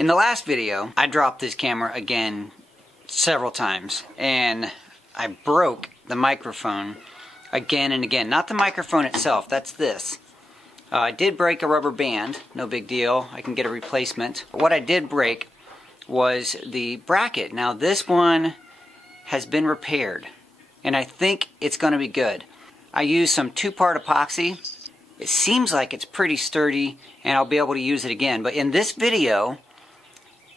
In the last video, I dropped this camera again several times, and I broke the microphone again and again. Not the microphone itself, that's this. I did break a rubber band, no big deal, I can get a replacement. What I did break was the bracket. Now this one has been repaired, and I think it's going to be good. I used some 2-part epoxy. It seems like it's pretty sturdy, and I'll be able to use it again. But in this video,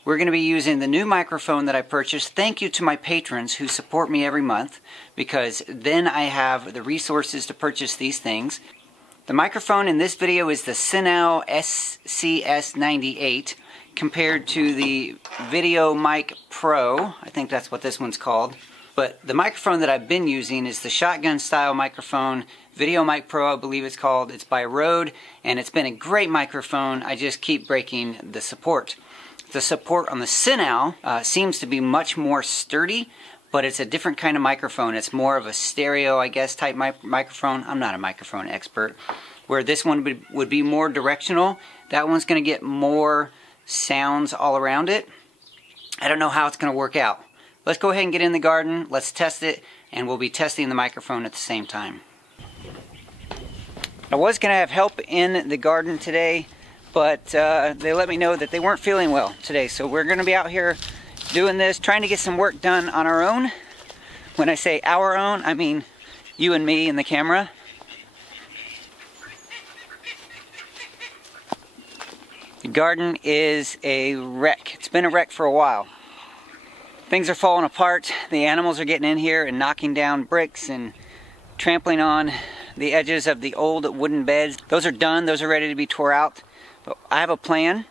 we're going to be using the new microphone that I purchased. Thank you to my patrons who support me every month, because then I have the resources to purchase these things. The microphone in this video is the Senal SCS-98 compared to the Video Mic Pro. I think that's what this one's called. But the microphone that I've been using is the shotgun style microphone, Video Mic Pro I believe it's called. It's by Rode, and it's been a great microphone. I just keep breaking the support. The support on the Senal seems to be much more sturdy, but it's a different kind of microphone. It's more of a stereo, I guess, type microphone. I'm not a microphone expert. Where this one would be more directional, that one's going to get more sounds all around it. I don't know how it's going to work out. Let's go ahead and get in the garden, let's test it, and we'll be testing the microphone at the same time. I was going to have help in the garden today, but they let me know that they weren't feeling well today, so we're going to be out here doing this, trying to get some work done on our own. When I say our own, I mean you and me and the camera. The garden is a wreck. It's been a wreck for a while. Things are falling apart. The animals are getting in here and knocking down bricks and trampling on the edges of the old wooden beds. Those are done. Those are ready to be tore out. But I have a plan.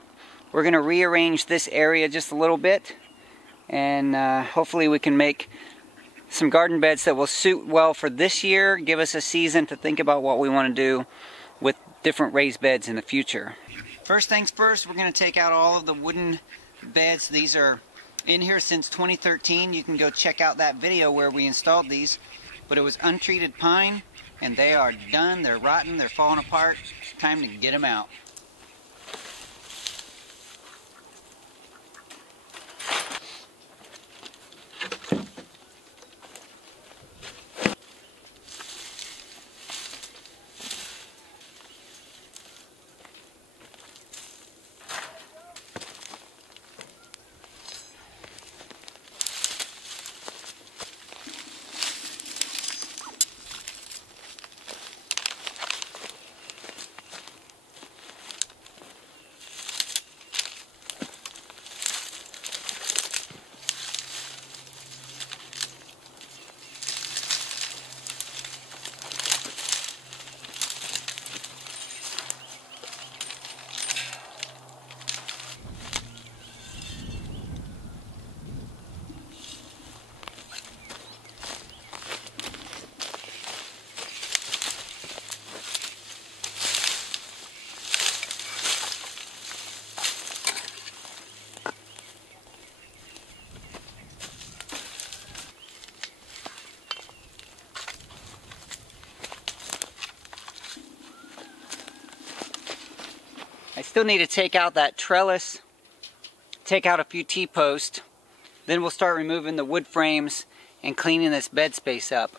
We're going to rearrange this area just a little bit, and hopefully we can make some garden beds that will suit well for this year, give us a season to think about what we want to do with different raised beds in the future. First things first, we're going to take out all of the wooden beds. These are in here since 2013. You can go check out that video where we installed these. But it was untreated pine, and they are done. They're rotten. They're falling apart. Time to get them out. I still need to take out that trellis, take out a few T-posts, then we'll start removing the wood frames and cleaning this bed space up.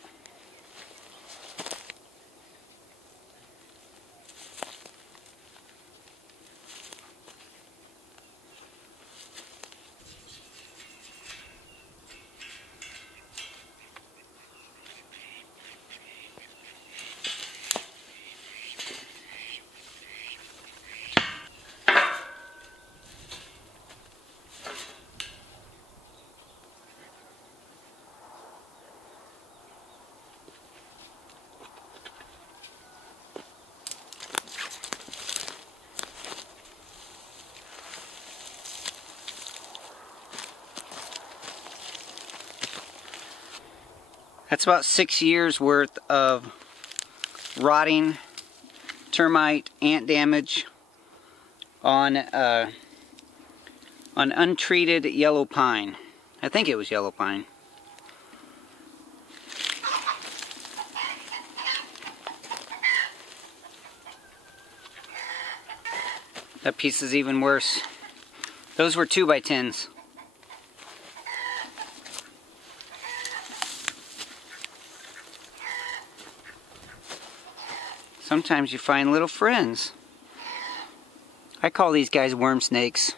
That's about 6 years worth of rotting, termite, ant damage on untreated yellow pine. I think it was yellow pine. That piece is even worse. Those were 2x10s. Sometimes you find little friends. I call these guys worm snakes.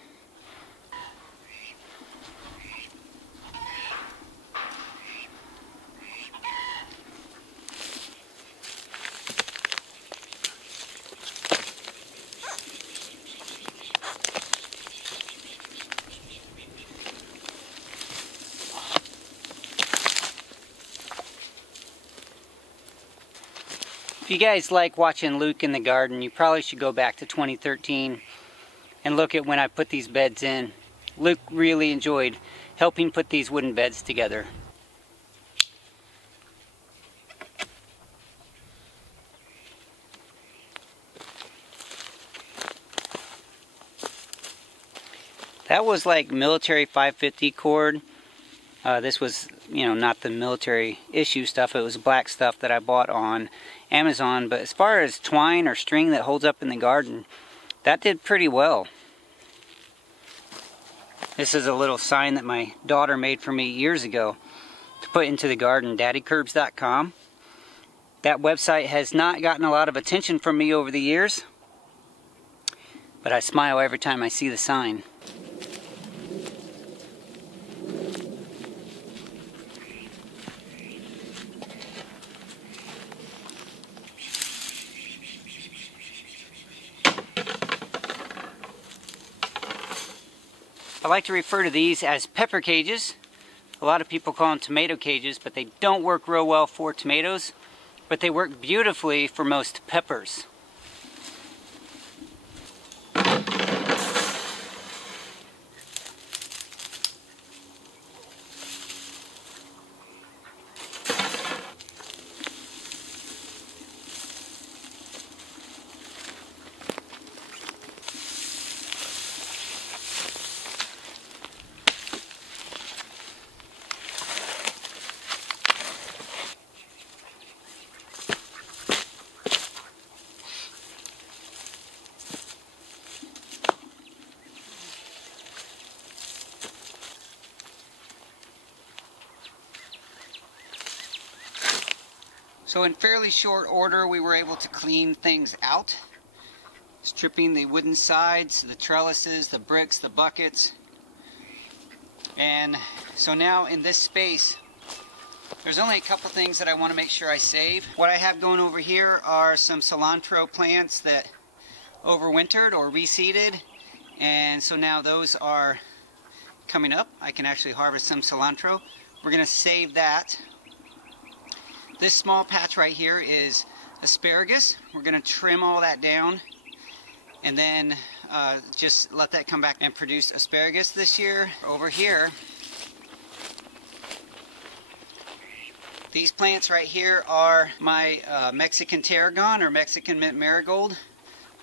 If you guys like watching Luke in the garden, you probably should go back to 2013 and look at when I put these beds in. Luke really enjoyed helping put these wooden beds together. That was like military 550 cord. This was, not the military issue stuff. It was black stuff that I bought on Amazon. But as far as twine or string that holds up in the garden, that did pretty well. This is a little sign that my daughter made for me years ago to put into the garden, daddycurbs.com. That website has not gotten a lot of attention from me over the years, but I smile every time I see the sign. I like to refer to these as pepper cages. A lot of people call them tomato cages, but they don't work real well for tomatoes, but they work beautifully for most peppers. So in fairly short order, we were able to clean things out. Stripping the wooden sides, the trellises, the bricks, the buckets. And so now in this space, there's only a couple things that I want to make sure I save. What I have going over here are some cilantro plants that overwintered or reseeded. And so now those are coming up. I can actually harvest some cilantro. We're going to save that. This small patch right here is asparagus. We're going to trim all that down and then just let that come back and produce asparagus this year. Over here, these plants right here are my Mexican tarragon or Mexican mint marigold.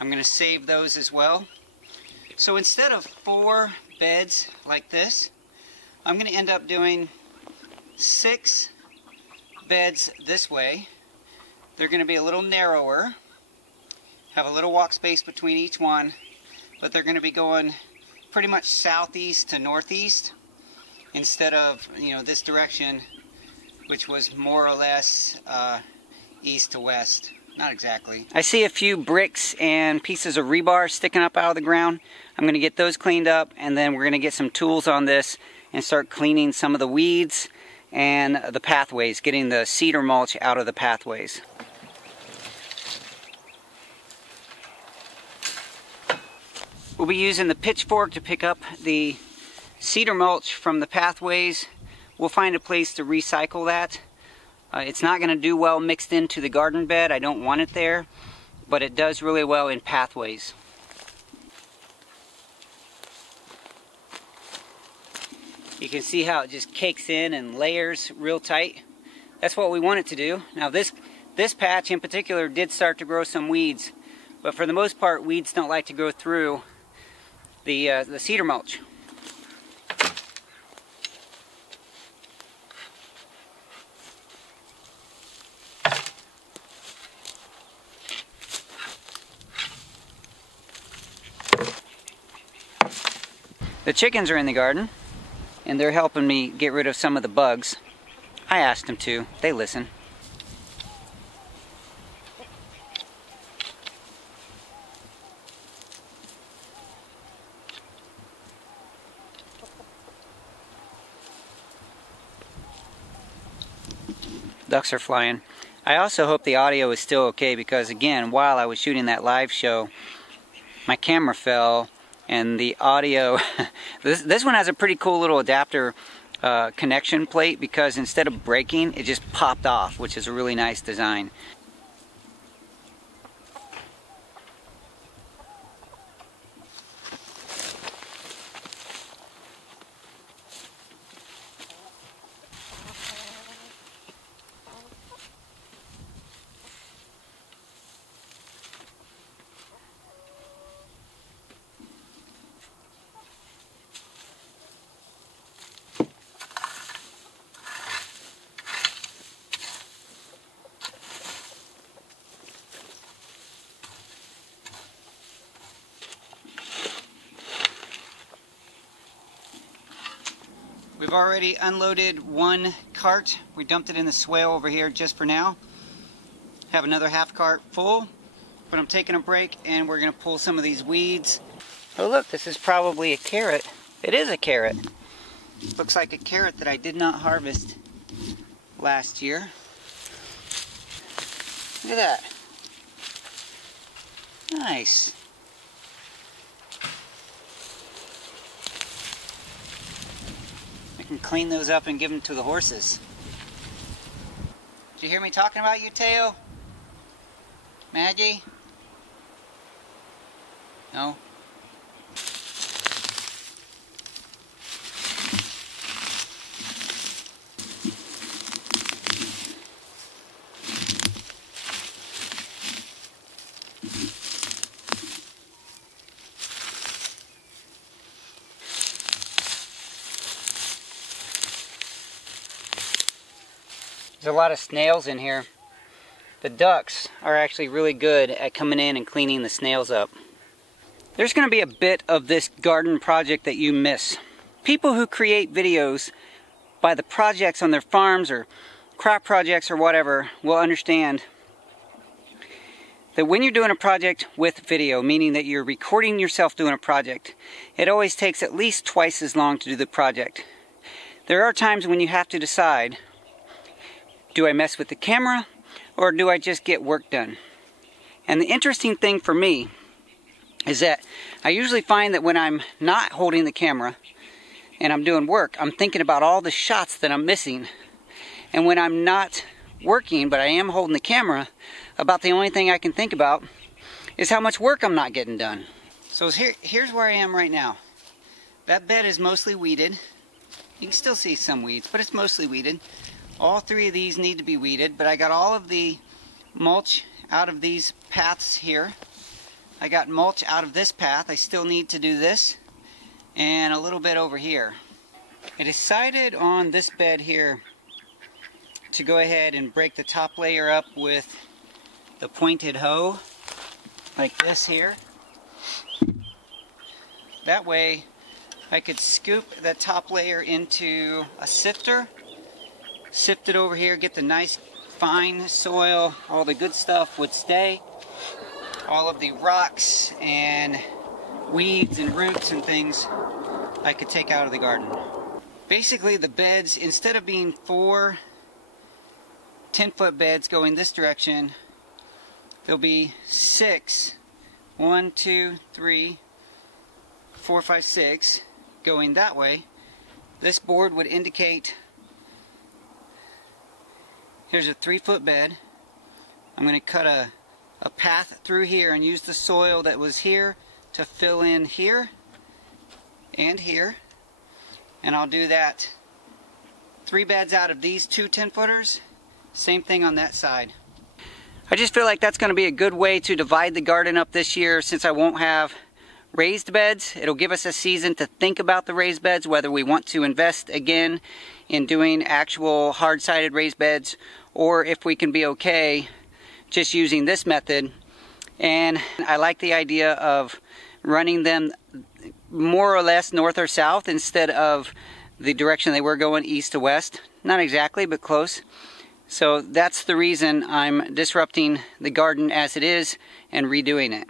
I'm going to save those as well. So instead of 4 beds like this, I'm going to end up doing 6 beds this way. They're going to be a little narrower, have a little walk space between each one, but they're going to be going pretty much southeast to northeast instead of this direction, which was more or less east to west. Not exactly. I see a few bricks and pieces of rebar sticking up out of the ground. I'm going to get those cleaned up, and then we're going to get some tools on this and start cleaning some of the weeds and the pathways, getting the cedar mulch out of the pathways. We'll be using the pitchfork to pick up the cedar mulch from the pathways. We'll find a place to recycle that. It's not going to do well mixed into the garden bed. I don't want it there, but it does really well in pathways. You can see how it just cakes in and layers real tight. That's what we want it to do. Now this patch in particular did start to grow some weeds, but for the most part weeds don't like to go through the cedar mulch. The chickens are in the garden, and they're helping me get rid of some of the bugs. I asked them to. They listen. Ducks are flying. I also hope the audio is still okay because, again, while I was shooting that live show, my camera fell and the audio... this one has a pretty cool little adapter connection plate because instead of breaking, it just popped off, which is a really nice design. We've already unloaded one cart. We dumped it in the swale over here just for now. Have another half cart full, but I'm taking a break and we're gonna pull some of these weeds. Oh look, this is probably a carrot. It is a carrot. Looks like a carrot that I did not harvest last year. Look at that. Nice. Clean those up and give them to the horses. Did you hear me talking about you, Teo? Maggie? No? There's a lot of snails in here. The ducks are actually really good at coming in and cleaning the snails up. There's going to be a bit of this garden project that you miss. People who create videos by the projects on their farms or crop projects or whatever will understand that when you're doing a project with video, meaning that you're recording yourself doing a project, it always takes at least twice as long to do the project. There are times when you have to decide, do I mess with the camera or do I just get work done? And the interesting thing for me is that I usually find that when I'm not holding the camera and I'm doing work, I'm thinking about all the shots that I'm missing. And when I'm not working, but I am holding the camera, about the only thing I can think about is how much work I'm not getting done. So here's where I am right now. That bed is mostly weeded. You can still see some weeds, but it's mostly weeded. All three of these need to be weeded, but I got all of the mulch out of these paths here. I got mulch out of this path. I still need to do this and a little bit over here. I decided on this bed here to go ahead and break the top layer up with the pointed hoe like this here. That way I could scoop that top layer into a sifter, sift it over here, get the nice fine soil, all the good stuff would stay. All of the rocks and weeds and roots and things I could take out of the garden. Basically the beds, instead of being 4 10-foot beds going this direction, there'll be 6, 1, 2, 3, 4, 5, 6 going that way. This board would indicate here's a 3-foot bed. I'm going to cut a path through here and use the soil that was here to fill in here and here. And I'll do that 3 beds out of these 2 10-footers. Same thing on that side. I just feel like that's going to be a good way to divide the garden up this year since I won't have raised beds. It'll give us a season to think about the raised beds, whether we want to invest again in doing actual hard-sided raised beds or if we can be okay just using this method. And I like the idea of running them more or less north or south instead of the direction they were going, east to west. Not exactly, but close. So that's the reason I'm disrupting the garden as it is and redoing it.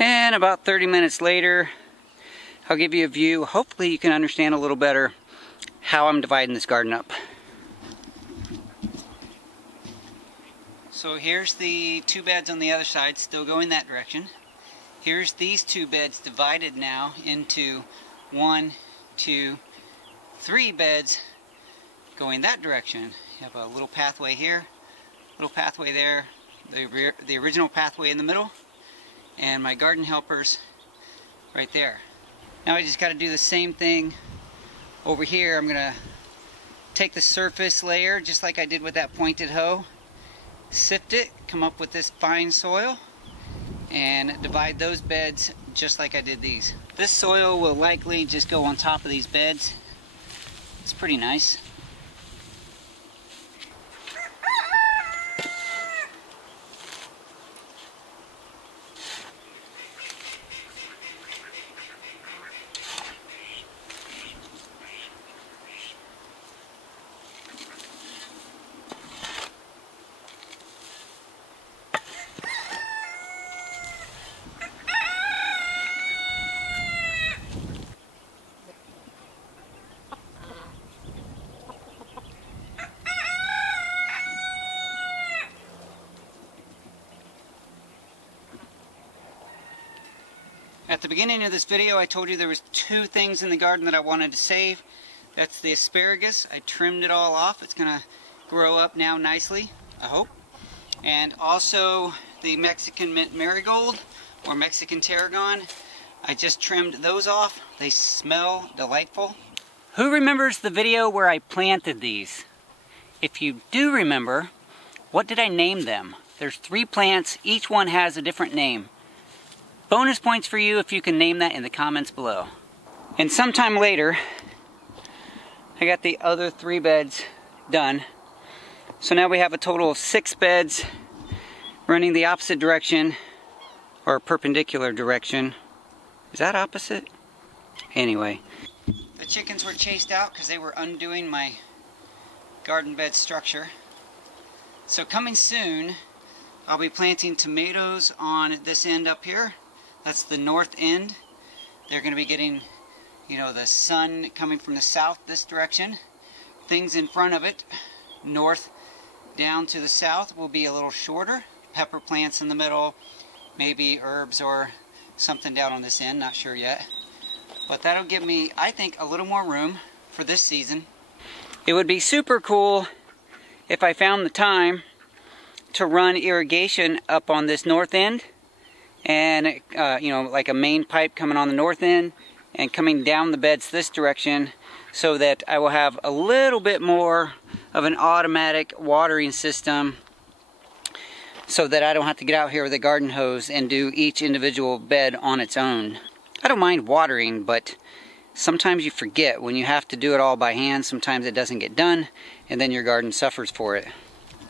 And about 30 minutes later, I'll give you a view. Hopefully you can understand a little better how I'm dividing this garden up. So here's the 2 beds on the other side, still going that direction. Here's these 2 beds divided now into 1, 2, 3 beds going that direction. You have a little pathway here, little pathway there, the original pathway in the middle, and my garden helpers right there. Now I just got to do the same thing over here. I'm going to take the surface layer just like I did with that pointed hoe, sift it, come up with this fine soil, and divide those beds just like I did these. This soil will likely just go on top of these beds. It's pretty nice. At the beginning of this video I told you there was 2 things in the garden that I wanted to save. That's the asparagus. I trimmed it all off. It's going to grow up now nicely, I hope. And also the Mexican mint marigold or Mexican tarragon. I just trimmed those off. They smell delightful. Who remembers the video where I planted these? If you do remember, what did I name them? There's 3 plants. Each one has a different name. Bonus points for you if you can name that in the comments below. And sometime later, I got the other 3 beds done. So now we have a total of 6 beds running the opposite direction, or perpendicular direction. Is that opposite? Anyway. The chickens were chased out because they were undoing my garden bed structure. So coming soon, I'll be planting tomatoes on this end up here. That's the north end. They're going to be getting, the sun coming from the south this direction. Things in front of it, north down to the south, will be a little shorter. Pepper plants in the middle, maybe herbs or something down on this end, not sure yet. But that'll give me, I think, a little more room for this season. It would be super cool if I found the time to run irrigation up on this north end. And, like a main pipe coming on the north end and coming down the beds this direction, so that I will have a little bit more of an automatic watering system, so that I don't have to get out here with a garden hose and do each individual bed on its own. I don't mind watering, but sometimes you forget when you have to do it all by hand. Sometimes it doesn't get done, and then your garden suffers for it.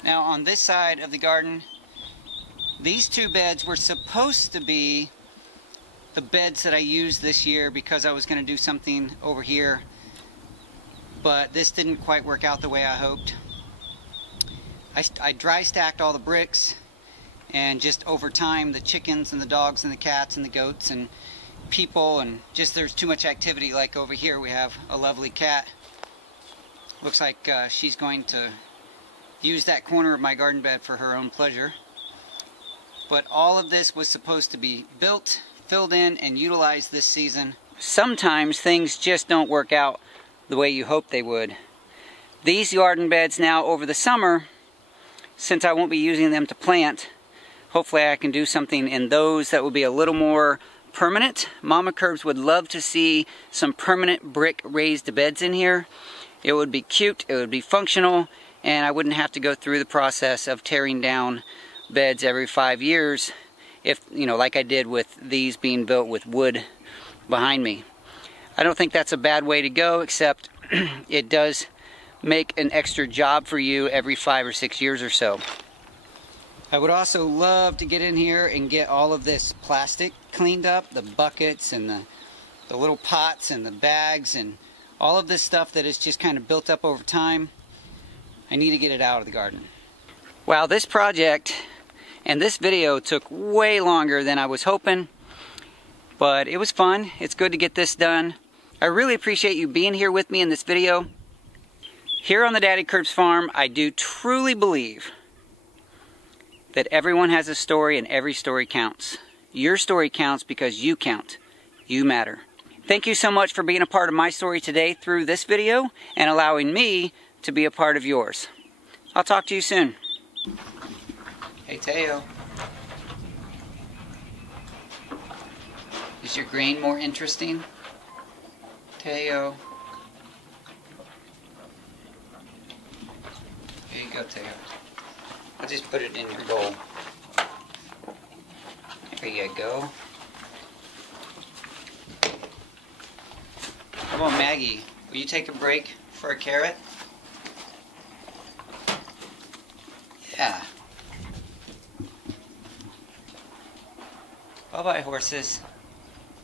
Now on this side of the garden, these 2 beds were supposed to be the beds that I used this year because I was going to do something over here, but this didn't quite work out the way I hoped. I dry stacked all the bricks, and just over time the chickens and the dogs and the cats and the goats and people and just there's too much activity. Like over here we have a lovely cat. Looks like she's going to use that corner of my garden bed for her own pleasure. But all of this was supposed to be built, filled in, and utilized this season. Sometimes things just don't work out the way you hope they would. These garden beds now over the summer, since I won't be using them to plant, hopefully I can do something in those that will be a little more permanent. Mama Curbs would love to see some permanent brick raised beds in here. It would be cute, it would be functional, and I wouldn't have to go through the process of tearing down beds every 5 years, if, you know, like I did with these being built with wood behind me. I don't think that's a bad way to go, except it does make an extra job for you every 5 or 6 years or so. I would also love to get in here and get all of this plastic cleaned up, the buckets and the little pots and the bags and all of this stuff that is just kind of built up over time. I need to get it out of the garden. Wow, this project and this video took way longer than I was hoping, but it was fun. It's good to get this done. I really appreciate you being here with me in this video. Here on the Daddy Curbs farm, I do truly believe that everyone has a story and every story counts. Your story counts because you count. You matter. Thank you so much for being a part of my story today through this video and allowing me to be a part of yours. I'll talk to you soon. Hey Teo, is your grain more interesting? Teo. Here you go, Teo. I'll just put it in your bowl. There you go. How about Maggie? Will you take a break for a carrot? Yeah. Bye-bye, horses.